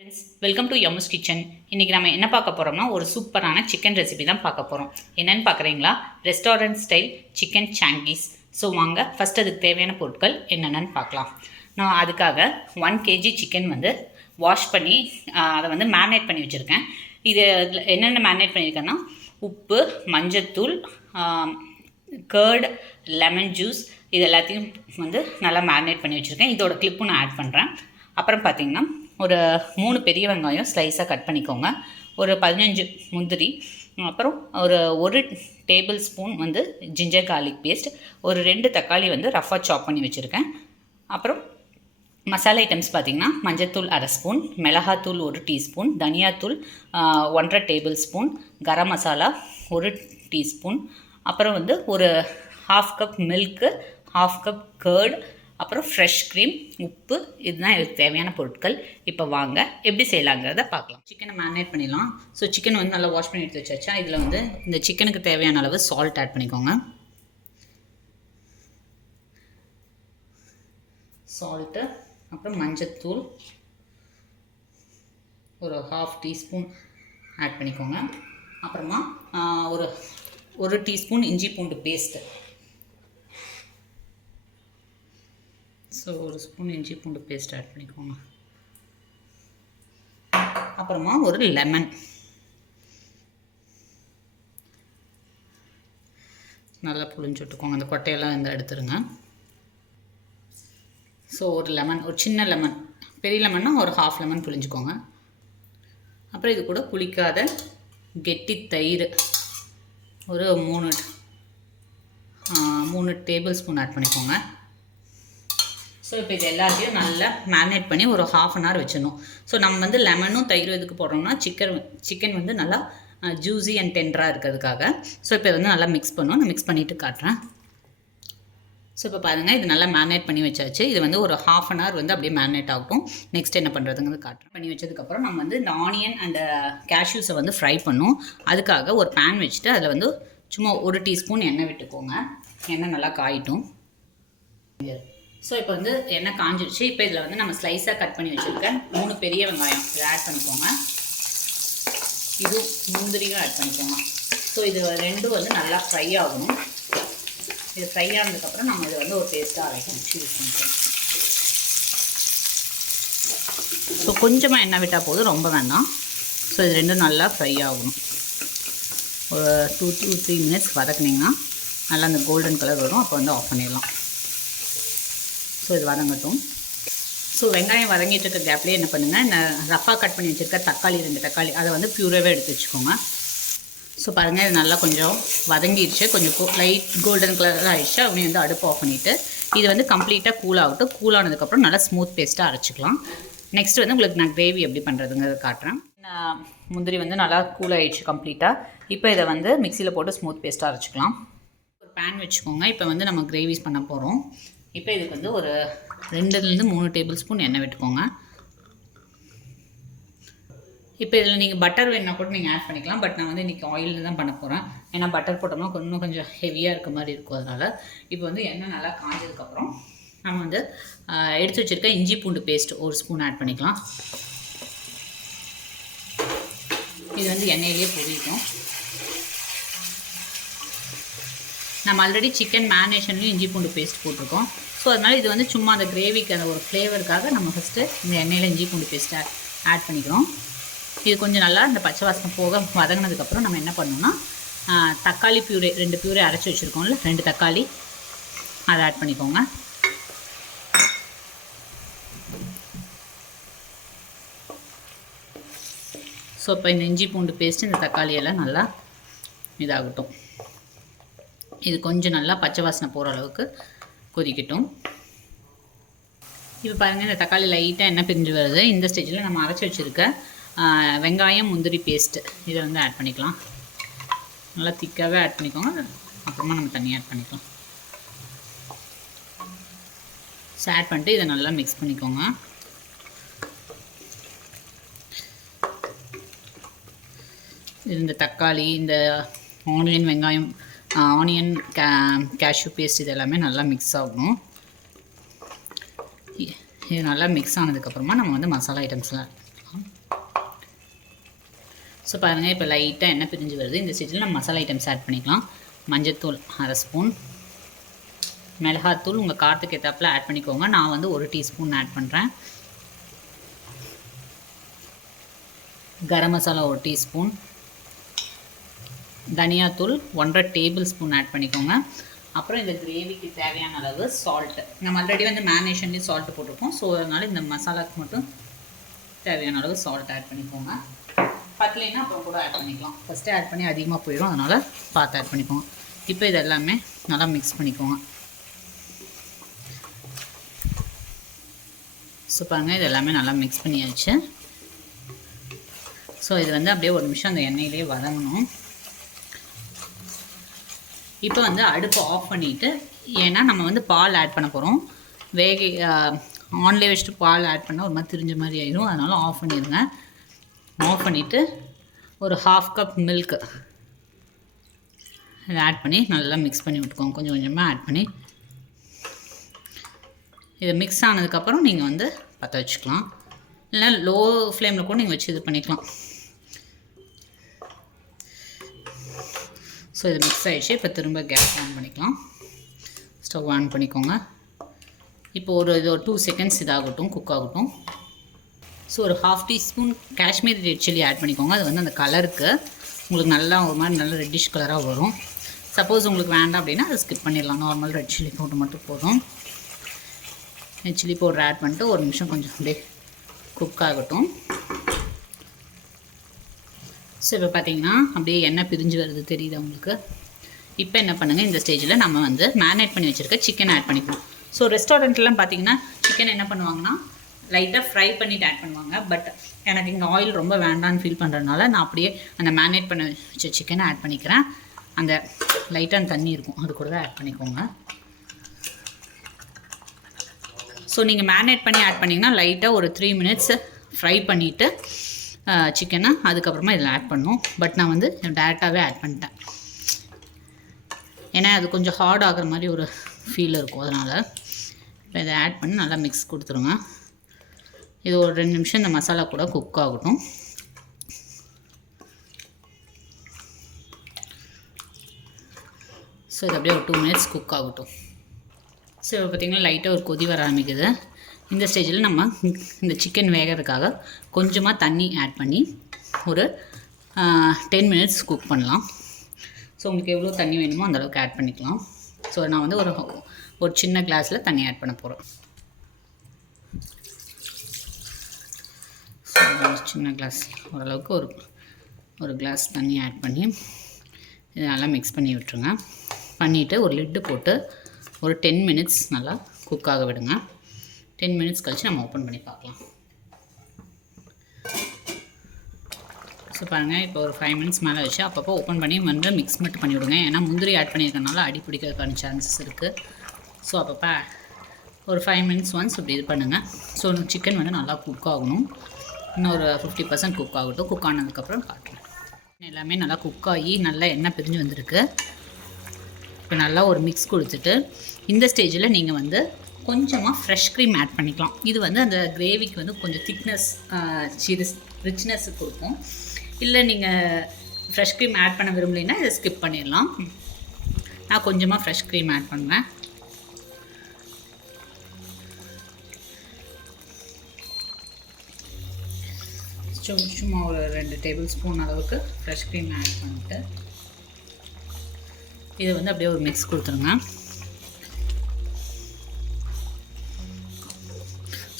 Friends, welcome to Yammu's kitchen. இன்றைக்கி நம்ம என்ன பார்க்க போகிறோம்னா ஒரு சூப்பரான சிக்கன் ரெசிபி தான் பார்க்க போகிறோம். என்னென்னு பார்க்குறீங்களா? Restaurant style chicken changezi. So வாங்க ஃபஸ்ட் அதுக்கு தேவையான பொருட்கள் என்னென்னு பார்க்கலாம். நான் அதுக்காக 1 kg சிக்கன் வந்து வாஷ் பண்ணி அதை வந்து மேரினேட் பண்ணி வச்சுருக்கேன். இது என்னென்ன மேரினேட் பண்ணியிருக்கேன்னா உப்பு, மஞ்சத்தூள், கர்டு, லெமன் ஜூஸ் இது எல்லாத்தையும் வந்து நல்லா மேரினேட் பண்ணி வச்சுருக்கேன். இதோட கிளிப்பும் நான் ஆட் பண்ணுறேன். அப்புறம் பார்த்திங்கன்னா ஒரு 3 பெரிய வெங்காயம் ஸ்லைஸாக கட் பண்ணிக்கோங்க. ஒரு 15 முந்திரி, அப்புறம் ஒரு டேபிள் ஸ்பூன் வந்து ஜிஞ்சர் கார்லிக் பேஸ்ட், ஒரு 2 தக்காளி வந்து ரஃபாக சாப் பண்ணி வச்சுருக்கேன். அப்புறம் மசாலா ஐட்டம்ஸ் பார்த்திங்கன்னா மஞ்சத்தூள் 1/2 ஸ்பூன், மிளகாத்தூள் 1 டீஸ்பூன், தனியாத்தூள் 1.5 table spoon, garam masala 1 teaspoon, அப்புறம் வந்து ஒரு 1/2 கப் மில்க்கு, 1/2 கப் கர்டு, அப்புறம் ஃப்ரெஷ் க்ரீம், உப்பு. இதுதான் இதுக்கு தேவையான பொருட்கள். இப்போ வாங்க எப்படி செய்யலாங்கிறத பார்க்கலாம். சிக்கனை மேரினேட் பண்ணிடலாம். ஸோ சிக்கன் வந்து நல்லா வாஷ் பண்ணி எடுத்து வச்சாச்சா. இதில் வந்து இந்த சிக்கனுக்கு தேவையான அளவு சால்ட் ஆட் பண்ணிக்கோங்க. சால்ட்டு, அப்புறம் மஞ்சத்தூள் ஒரு 1/2 டீஸ்பூன் ஆட் பண்ணிக்கோங்க. அப்புறமா ஒரு டீஸ்பூன் இஞ்சி பூண்டு பேஸ்ட்டு. ஸோ ஒரு ஸ்பூன் இஞ்சி பூண்டு பேஸ்ட் ஆட் பண்ணிக்கோங்க. அப்புறமா ஒரு லெமன், நல்லா புளிஞ்சு விட்டுக்கோங்க. அந்த கொட்டையெல்லாம் வந்து எடுத்துருங்க. ஸோ ஒரு லெமன், ஒரு சின்ன லெமன், பெரிய லெமன்னா ஒரு 1/2 லெமன் புளிஞ்சுக்கோங்க. அப்புறம் இது கூட புளிக்காத கெட்டி தயிர் ஒரு 3 டேபிள் ஸ்பூன் ஆட் பண்ணிக்கோங்க. ஸோ இப்போ இது எல்லாத்தையும் நல்லா மேரினேட் பண்ணி ஒரு 1/2 an hour வச்சிடணும். ஸோ நம்ம வந்து லெமனும் தயிர் எதுக்கு போடுறோம்னா சிக்கன் வந்து நல்லா ஜூஸி அண்ட் டெண்டராக இருக்கிறதுக்காக. ஸோ இப்போ வந்து நல்லா மிக்ஸ் பண்ணுவோம். நான் மிக்ஸ் பண்ணிவிட்டு காட்டுறேன். ஸோ இப்போ பாருங்கள், இது நல்லா மேரினேட் பண்ணி வச்சாச்சு. இது வந்து ஒரு 1/2 an hour வந்து அப்படியே மேரினேட் ஆகும். நெக்ஸ்ட் என்ன பண்ணுறதுங்கிறது காட்டுறேன். பண்ணி வச்சதுக்கப்புறம் நம்ம வந்து இந்த ஆனியன் அண்ட் கேஷ்யூஸை வந்து ஃப்ரை பண்ணும். அதுக்காக ஒரு பேன் வச்சுட்டு அதில் வந்து சும்மா 1 டீஸ்பூன் எண்ணெய் விட்டுக்கோங்க. எண்ணெய் நல்லா காயிட்டும். ஸோ இப்போ வந்து எண்ணெய் காஞ்சிடுச்சு. இப்போ இதில் வந்து நம்ம ஸ்லைஸாக கட் பண்ணி வச்சுருக்கேன் 3 பெரிய வெங்காயம் இதை ஆட் பண்ணிக்கோங்க. இது முந்திரியும் ஆட் பண்ணிக்கோங்க. ஸோ இது ரெண்டும் வந்து நல்லா ஃப்ரை ஆகணும். இது ஃப்ரை ஆனதுக்கப்புறம் நம்ம இதை வந்து ஒரு பேஸ்ட்டாக அரைக்கணும். யூஸ் பண்ணிக்கலாம். ஸோ கொஞ்சமாக எண்ணெய் விட்டால் போதும், ரொம்ப வேண்டாம். ஸோ இது ரெண்டும் நல்லா ஃப்ரை ஆகணும். ஒரு 2 to 3 minutes வதக்குனிங்கன்னா நல்லா அந்த கோல்டன் கலர் வரும். அப்போ வந்து ஆஃப் பண்ணிடலாம். ஸோ இது வதங்கட்டும். ஸோ வெங்காயம் வதங்கிட்டு இருக்க கேப்லேயே என்ன பண்ணுங்கள், இந்த ரஃபாக கட் பண்ணி வச்சுருக்க தக்காளி 2 தக்காளி அதை வந்து பியூராகவே எடுத்து வச்சுக்கோங்க. ஸோ பாருங்கள், இது நல்லா கொஞ்சம் வதங்கிடுச்சு. கொஞ்சம் லைட் கோல்டன் கலர் ஆகிடுச்சு. அப்படியே வந்து அடுப்பு ஆஃப் பண்ணிவிட்டு இது வந்து கம்ப்ளீட்டாக கூல் ஆகட்டும். கூல் ஆனதுக்கப்புறம் நல்லா ஸ்மூத் பேஸ்ட்டாக அரைச்சிக்கலாம். நெக்ஸ்ட் வந்து உங்களுக்கு நான் கிரேவி எப்படி பண்ணுறதுங்கிறத காட்டுறேன். முந்திரி வந்து நல்லா கூல் ஆகிடுச்சு கம்ப்ளீட்டாக. இப்போ இதை வந்து மிக்சியில் போட்டு ஸ்மூத் பேஸ்ட்டாக அரைச்சிக்கலாம். ஒரு பேன் வச்சுக்கோங்க. இப்போ வந்து நம்ம கிரேவிஸ் பண்ண போகிறோம். இப்போ இதுக்கு வந்து ஒரு 2-3 டேபிள் ஸ்பூன் எண்ணெய் விட்டுக்கோங்க. இப்போ இதில் நீங்கள் பட்டர் வேணுன்னா கூட நீங்கள் ஆட் பண்ணிக்கலாம். பட் நான் வந்து இன்றைக்கி ஆயிலில் தான் பண்ண போகிறேன். ஏன்னா பட்டர் போட்டோம்னா கொஞ்சம் ஹெவியாக இருக்க மாதிரி இருக்கும். அதனால் இப்போ வந்து எண்ணெய் நல்லா காஞ்சதுக்கப்புறம் நம்ம வந்து எடுத்து வச்சுருக்க இஞ்சி பூண்டு பேஸ்ட் 1 ஸ்பூன் ஆட் பண்ணிக்கலாம். இது வந்து எண்ணெயிலே பொரிக்கும். நம்ம ஆல்ரெடி சிக்கன் மேரினேஷன்லேயும் இஞ்சி பூண்டு பேஸ்ட் போட்டிருக்கோம். ஸோ அதனால் இது வந்து சும்மா அந்த கிரேவிக்கு அந்த ஒரு ஃப்ளேவருக்காக நம்ம ஃபஸ்ட்டு இந்த எண்ணெயில் இஞ்சி பூண்டு பேஸ்ட்டை ஆட் பண்ணிக்கிறோம். இது கொஞ்சம் நல்லா இந்த பச்சை வாசனை போக வதங்கினதுக்கப்புறம் நம்ம என்ன பண்ணோம்னா தக்காளி பியூரே 2 பியூரே அரைச்சி வச்சுருக்கோம்ல, 2 தக்காளி அதை ஆட் பண்ணிக்கோங்க. ஸோ இப்போ இந்த இஞ்சி பூண்டு பேஸ்ட்டு இந்த தக்காளியெல்லாம் நல்லா இதாகட்டும். இது கொஞ்சம் நல்லா பச்சை வாசனை போகிற அளவுக்கு கொதிக்கட்டும். இப்போ பாருங்கள், இந்த தக்காளி லைட்டாக எண்ணெய் பிரிஞ்சு வருது. இந்த ஸ்டேஜில் நம்ம அரைச்சி வச்சுருக்க வெங்காயம் முந்திரி பேஸ்ட்டு இதை வந்து ஆட் பண்ணிக்கலாம். நல்லா திக்காகவே ஆட் பண்ணிக்கோங்க. அப்புறமா நம்ம தண்ணி ஆட் பண்ணிக்கலாம். ஸோ ஆட் பண்ணிட்டு இதை நல்லா மிக்ஸ் பண்ணிக்கோங்க. இந்த தக்காளி, இந்த ஆனியன், வெங்காயம், ஆனியன், கேஷ்யூ பேஸ்ட் இது எல்லாமே நல்லா மிக்ஸ் ஆகணும். இது நல்லா மிக்ஸ் ஆனதுக்கப்புறமா நம்ம வந்து மசாலா ஐட்டம்ஸ்லாம் ஸோ பாருங்கள், இப்போ லைட்டாக எண்ணெய் பிரிஞ்சு வருது. இந்த ஸ்டேஜில் நம்ம மசாலா ஐட்டம்ஸ் ஆட் பண்ணிக்கலாம். மஞ்சத்தூள் 1/2 ஸ்பூன், மிளகாத்தூள் உங்கள் காரத்துக்கு ஏற்றாப்புல ஆட் பண்ணிக்கோங்க. நான் வந்து 1 டீஸ்பூன் ஆட் பண்ணுறேன். கரம் மசாலா 1 டீஸ்பூன், தனியாத்தூள் 1/2 டேபிள் ஸ்பூன் ஆட் பண்ணிக்கோங்க. அப்புறம் இந்த கிரேவிக்கு தேவையான அளவு சால்ட்டு. நம்ம ஆல்ரெடி வந்து மேரினேஷன்லேயும் சால்ட்டு போட்டிருக்கோம். ஸோ அதனால் இந்த மசாலாவுக்கு மட்டும் தேவையான அளவு சால்ட் ஆட் பண்ணிக்கோங்க. பத்தலைன்னா அப்புறம் கூட ஆட் பண்ணிக்கலாம். ஃபஸ்ட்டு ஆட் பண்ணி அதிகமாக போயிடும், அதனால் பார்த்து ஆட் பண்ணிக்கோங்க. இப்போ இது எல்லாமே நல்லா மிக்ஸ் பண்ணிக்கோங்க. ஸோ பாருங்கள், இது எல்லாமே நல்லா மிக்ஸ் பண்ணியாச்சு. ஸோ இது வந்து அப்படியே 1 நிமிஷம் அந்த எண்ணெயிலே வதங்கணும். இப்போ வந்து அடுப்பு ஆஃப் பண்ணிவிட்டு, ஏன்னா நம்ம வந்து பால் ஆட் பண்ண போகிறோம். ஆன்லேயே வச்சுட்டு பால் ஆட் பண்ணால் ஒரு மாதிரி திரிஞ்ச மாதிரி ஆயிடும். அதனால் ஆஃப் பண்ணிடுங்க. ஆஃப் பண்ணிவிட்டு ஒரு 1/2 கப் மில்க்கு இதை ஆட் பண்ணி நல்லா மிக்ஸ் பண்ணி விட்டுக்கோங்க. கொஞ்சம் கொஞ்சமாக ஆட் பண்ணி இதை மிக்ஸ் ஆனதுக்கப்புறம் நீங்கள் வந்து பற்ற வச்சுக்கலாம். இல்லைனா லோ ஃப்ளேமில் கூட நீங்கள் வச்சு இது பண்ணிக்கலாம். ஸோ இது மிக்ஸ் ஆகிடுச்சு. இப்போ திரும்ப கேஸ் ஆன் பண்ணிக்கலாம். ஸ்டவ் ஆன் பண்ணிக்கோங்க. இப்போ ஒரு 2 செகண்ட்ஸ் இதாகட்டும், குக் ஆகட்டும். ஸோ ஒரு 1/2 teaspoon Kashmiri red chilli add பண்ணிக்கோங்க. அது வந்து அந்த கலருக்கு உங்களுக்கு நல்லா ஒரு மாதிரி நல்ல ரெட்டிஷ் கலராக வரும். சப்போஸ் உங்களுக்கு வேண்டாம் அப்படின்னா அதை ஸ்கிப் பண்ணிடலாம். நார்மல் ரெட் சில்லி பவுடர் மட்டும் போதும். ரெட் சில்லி பவுடர் ஆட் பண்ணிட்டு 1 நிமிஷம் கொஞ்சம் அப்படியே குக் ஆகட்டும். ஸோ இப்போ பார்த்தீங்கன்னா அப்படியே எண்ணெய் பிரிஞ்சு வருது, தெரியுது உங்களுக்கு. இப்போ என்ன பண்ணுங்கள், இந்த ஸ்டேஜில் நம்ம வந்து மேரினேட் பண்ணி வச்சுருக்க சிக்கன் ஆட் பண்ணிக்கலாம். ஸோ ரெஸ்டாரண்ட்லாம் பார்த்தீங்கன்னா சிக்கன் என்ன பண்ணுவாங்கன்னா லைட்டாக ஃப்ரை பண்ணிவிட்டு ஆட் பண்ணுவாங்க. பட் எனக்கு இங்கே ஆயில் ரொம்ப வேண்டான்னு ஃபீல் பண்ணுறதுனால நான் அப்படியே அந்த மேரினேட் பண்ணி வச்ச சிக்கனை ஆட் பண்ணிக்கிறேன். அந்த லைட்டாக தண்ணி இருக்கும், அது கூட தான் ஆட் பண்ணிக்கோங்க. ஸோ நீங்கள் மேரினேட் பண்ணி ஆட் பண்ணிங்கன்னா லைட்டாக ஒரு 3 மினிட்ஸ் ஃப்ரை பண்ணிவிட்டு சிக்கனை அதுக்கப்புறமா இதில் ஆட் பண்ணணும். பட் நான் வந்து டேரெக்டாகவே ஆட் பண்ணிட்டேன். ஏன்னா அது கொஞ்சம் ஹார்ட் ஆகிற மாதிரி ஒரு ஃபீல் இருக்கும். அதனால் இப்போ இதை ஆட் பண்ணி நல்லா மிக்ஸ் கொடுத்துருங்க. இது ஒரு 2 நிமிஷம் இந்த மசாலா கூட குக் ஆகட்டும். ஸோ இது அப்படியே ஒரு 2 மினிட்ஸ் குக் ஆகட்டும். ஸோ இப்போ பார்த்திங்கன்னா லைட்டாக ஒரு கொதி வர ஆரம்பிக்குது. இந்த ஸ்டேஜில் நம்ம இந்த சிக்கன் வேகிறதுக்காக கொஞ்சமாக தண்ணி ஆட் பண்ணி ஒரு 10 மினிட்ஸ் குக் பண்ணலாம். ஸோ உங்களுக்கு எவ்வளோ தண்ணி வேணுமோ அந்தளவுக்கு ஆட் பண்ணிக்கலாம். ஸோ நான் வந்து ஒரு சின்ன கிளாஸில் தண்ணி ஆட் பண்ண போகிறேன். சின்ன கிளாஸ் ஓரளவுக்கு ஒரு கிளாஸ் தண்ணி ஆட் பண்ணி இதை நல்லா மிக்ஸ் பண்ணி விட்டுருங்க. பண்ணிவிட்டு ஒரு லிட்டு போட்டு ஒரு 10 மினிட்ஸ் நல்லா குக் ஆக விடுங்க. 10 மினிட்ஸ் கழித்து நம்ம ஓப்பன் பண்ணி பார்க்கலாம். ஸோ பாருங்கள், இப்போ ஒரு 5 மினிட்ஸ் மேலே வச்சு அப்பப்போ ஓப்பன் பண்ணி வந்து மிக்ஸ் மட்டும் பண்ணி விடுங்க. ஏன்னா முந்திரி ஆட் பண்ணியிருக்கனால அடி பிடிக்கிறதுக்கான சான்சஸ் இருக்குது. ஸோ அப்பப்போ ஒரு 5 மினிட்ஸ் ஒன்ஸ் இப்படி இது பண்ணுங்கள். ஸோ சிக்கன் வந்து நல்லா குக் ஆகணும். இன்னும் ஒரு 50% குக் ஆகட்டும். குக் ஆனதுக்கப்புறம் பார்க்கலாம். எல்லாமே நல்லா குக் ஆகி நல்லா எண்ணெய் பிரிஞ்சு வந்திருக்கு. இப்போ நல்லா ஒரு மிக்ஸ் கொடுத்துட்டு இந்த ஸ்டேஜில் நீங்கள் வந்து கொஞ்சமாக ஃப்ரெஷ் க்ரீம் ஆட் பண்ணிக்கலாம். இது வந்து அந்த கிரேவிக்கு வந்து கொஞ்சம் திக்னஸ் ரிச்னஸ் கொடுக்கும். இல்லை நீங்கள் ஃப்ரெஷ் க்ரீம் ஆட் பண்ண விரும்பலைன்னா இதை ஸ்கிப் பண்ணிடலாம். நான் கொஞ்சமாக ஃப்ரெஷ் க்ரீம் ஆட் பண்ணுறேன். சும்மா ஒரு 2 டேபிள் ஸ்பூன் அளவுக்கு ஃப்ரெஷ் க்ரீம் ஆட் பண்ணிட்டு இதை வந்து அப்படியே ஒரு மிக்ஸ் கொடுத்துருங்க.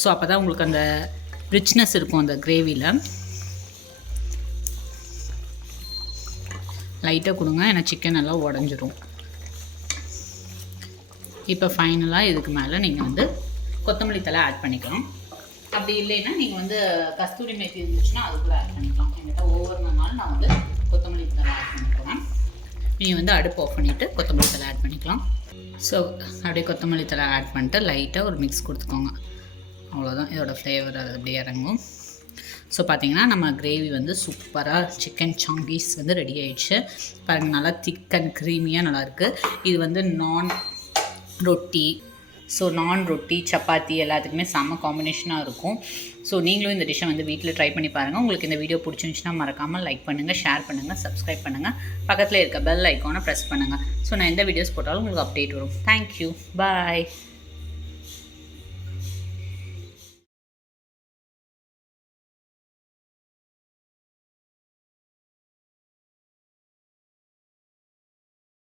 ஸோ அப்போ தான் உங்களுக்கு அந்த ரிச்னஸ் இருக்கும் அந்த கிரேவியில். லைட்டாக கொடுங்க, ஏன்னா சிக்கன் எல்லாம் உடஞ்சிரும். இப்போ ஃபைனலாக இதுக்கு மேலே நீங்கள் வந்து கொத்தமல்லி தழை ஆட் பண்ணிக்கலாம். அப்படி இல்லைன்னா நீங்கள் வந்து கஸ்தூரி மேத்தி இருந்துச்சுன்னா அது கூட ஆட் பண்ணிக்கலாம். என்கிட்ட ஓவர்னால நான் வந்து கொத்தமல்லி தழை ஆட் பண்ணிக்கிறேன். நீங்கள் வந்து அடுப்பு ஆஃப் பண்ணிவிட்டு கொத்தமல்லி தழை ஆட் பண்ணிக்கலாம். ஸோ அப்படியே கொத்தமல்லி தழை ஆட் பண்ணிட்டு லைட்டாக ஒரு மிக்ஸ் கொடுத்துக்கோங்க. அவ்வளோதான், இதோட ஃப்ளேவர் அது அப்படியே இறங்கும். ஸோ பார்த்திங்கன்னா நம்ம கிரேவி வந்து சூப்பராக சிக்கன் சாங்கீஸ் வந்து ரெடி ஆகிடுச்சு. பாருங்கள், நல்லா திக் அண்ட் க்ரீமியாக நல்லாயிருக்கு. இது வந்து நான் ரொட்டி ஸோ நான், ரொட்டி, சப்பாத்தி எல்லாத்துக்குமே செம்ம காம்பினேஷனாக இருக்கும். ஸோ நீங்களும் இந்த டிஷ்ஷை வந்து வீட்டில் ட்ரை பண்ணி பாருங்கள். உங்களுக்கு இந்த வீடியோ பிடிச்சிருந்துச்சுன்னா மறக்காமல் லைக் பண்ணுங்கள், ஷேர் பண்ணுங்கள், சப்ஸ்கிரைப் பண்ணுங்கள், பக்கத்தில் இருக்க பெல் ஐக்கானை ப்ரெஸ் பண்ணுங்கள். ஸோ நான் எந்த வீடியோஸ் போட்டாலும் உங்களுக்கு அப்டேட் வரும். தேங்க்யூ, பாய்.